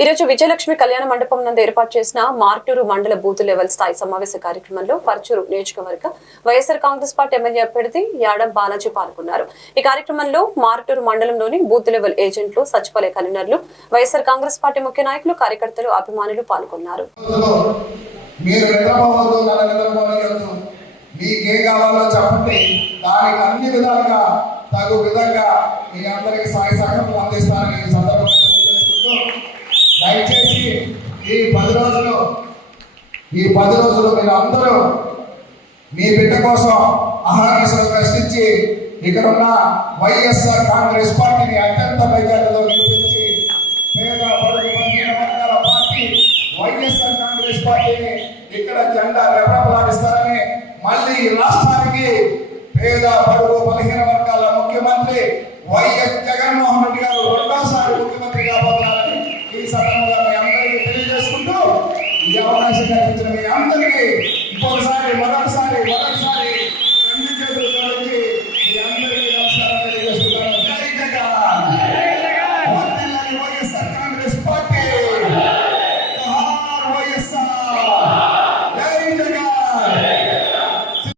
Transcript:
ఈరోజు విజయలక్ష్మి కళ్యాణ మండపం నందు ఏర్పాటు చేసిన మార్టూరు మండల బూత్ లెవెల్ స్థాయి సమావేశ కార్యక్రమంలో పరచూరు నియోజకవర్గ వైఎస్ఆర్ కాంగ్రెస్ పార్టీ ఎమ్మెల్యే అభ్యర్థి యాడం బాలాజీ పాల్గొన్నారు. ఈ కార్యక్రమంలో మార్టూరు మండలంలోని బూత్ లెవెల్ ఏజెంట్లు సచివాలయ కన్వీనర్లు వైఎస్ఆర్ కాంగ్రెస్ పార్టీ ముఖ్య నాయకులు కార్యకర్తలు అభిమానులు పాల్గొన్నారు. మీరు కావాలో చెప్పండి. దానికి అన్ని విధాలుగా తగు విధంగా మీ అందరికి సాయి సహకారం అందిస్తానని ఈ సందర్భంగా తెలియజేసుకుంటూ దయచేసి ఈ పది రోజులు ఈ పది రోజులు మీరు అందరూ మీ బిడ్డ కోసం అహర్నిశలు ప్రశ్నించి ఇక్కడ ఉన్న వైఎస్ఆర్ కాంగ్రెస్ పార్టీని అత్యంత మెజార్టీలో గెలిపించి పేద బడుగు వర్గాల పార్టీ వైఎస్ఆర్ కాంగ్రెస్ పార్టీని ఇక్కడ జెండా రెపరెపలాడిస్తారని మళ్ళీ రాష్ట్రానికి పేద బడుగు బలహీన వర్గాల ముఖ్యమంత్రి వైఎస్ జగన్మోహన్ రెడ్డి గారు రెండోసారి ముఖ్యమంత్రి కాబోతున్నారని ఈ సందర్భంగా అవకాశం కల్పించిన మీ అందరికీ